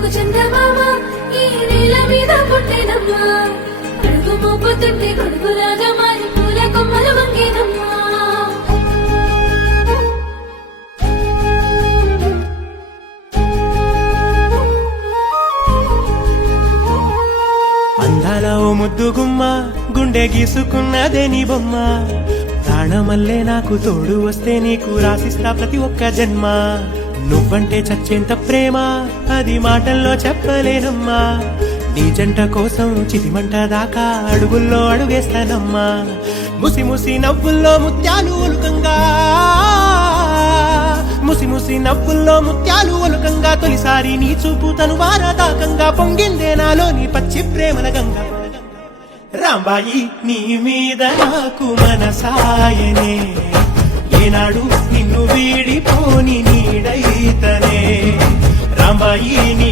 వెలుగు చందమామ ఈ నేల మీద పుట్టినమ్మా అడుగు మోపుతుంటే కొడుకులాగా మారి పూల కొమ్మలు వంగేనమ్మా అందాల ఓ ముద్దుగుమ్మ గుండె గీసుకున్నదే నీ బొమ్మ ప్రాణమల్లే నాకు తోడు వస్తే నీకు రాసిస్తా ప్రతి ఒక్క జన్మ నువ్వంటే చచ్చేంత ప్రేమ అది మాటల్లో చెప్పలేనమ్మా నీ జంట కోసం చితిమంట దాకా అడుగుల్లో అడుగేస్తానమ్మా ముసి ముసి నవ్వుల్లో ముత్యాలు ఒలుకంగా ముసి ముసి నవ్వుల్లో ముత్యాలు ఒలుకంగా తొలిసారి నీ చూపు తను వారదాకంగా పొంగిందే నాలో నీ పచ్చి ప్రేమల గంగా రాంబాయి నీ మీద నాకు మనసాయనే ఏనాడు నిన్ను వీడిపోని నీడైతనే రాంబాయి నీ